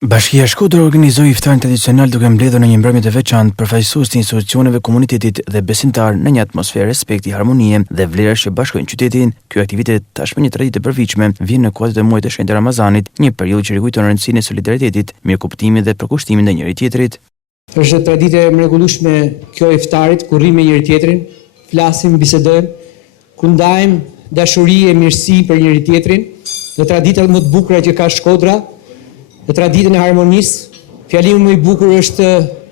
Bashkia e Shkodrës organizoi iftarin tradicional duke mbledhur në një mbrëmje të veçantë përfaqësues të institucioneve, komunitetit dhe besimtar në një atmosferë respekti, harmonie dhe vlerash që bashkojnë qytetin. Ky aktivitet, tashmë një traditë e përvitshme, vjen në kuadër të muajit të shenjtë Ramazanit, një periudhë që rikujton rëndësinë e solidaritetit, mirëkuptimit dhe përkushtimit ndaj njëri tjetrit. Është traditë e mrekullueshme kjo e iftarit, ku rrim me njëri tjetrin, flasim, bisedojmë, ku ndajmë dashuri e mirësi për njëri tjetrin, në traditat më të bukura që ka Shkodra. Në traditën e harmonisë, fjalimi më i bukur është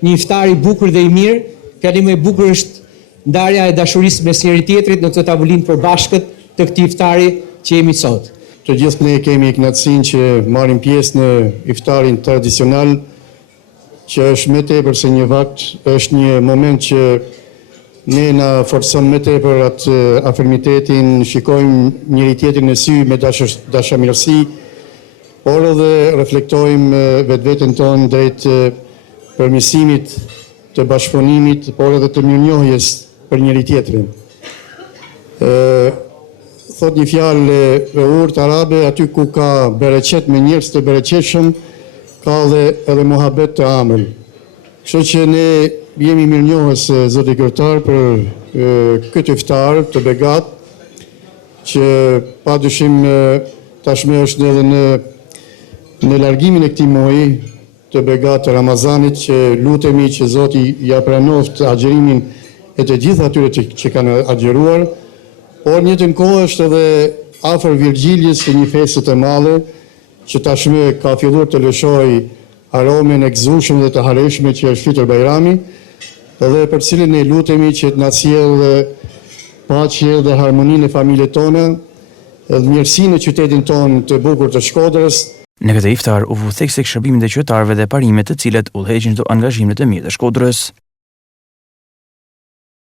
një iftar i bukur dhe i mirë, fjalimi më i bukur është ndarja e dashurisë mes njëri tjetrit në këtë tavolinë përbashkët të këtij iftari që jemi sot. Të gjithë ne kemi kënaqësinë që marrim pjesë në iftarin tradicional, që është më tepër se një vakt, është një moment që ne na forcon më tepër atë afirmitetin, shikojmë njëri tjetrin në sy me dashamirësi, por edhe reflektojmë vetveten tonë drejt përmirësimit të bashkëpunimit, por edhe të mirënjohjes për njëri tjetrin. Thot një fjalë e urtë arabe, aty ku ka bereqet me njerëz të bereqetshëm, ka edhe mohabet të amël. Kështu që ne jemi mirënjohës zoti kryetar për këtë iftar të begat, që padyshim tashmë është edhe në largimin e këtij muaji të begat të Ramazanit, që lutemi që Zoti ja pranoft agjërimin e të gjithë atyre që kanë agjëruar, por në njëjtën kohë është edhe afër Virgjiljes së një feste të madhe, që tashmë ka filluar të lëshojë aromen e gëzueshme dhe të hareshme që është Fitr Bajrami, dhe për cilin ne lutemi që të na sjellë paqe dhe harmoninë në familjet tona, dhe mirësinë në qytetin tonë të bukur të Shkodrës. Në këtë iftar u vu thekse shërbimin e qytetarëve dhe parimet të cilat udhëheqin çdo angazhim të mirë të Shkodrës.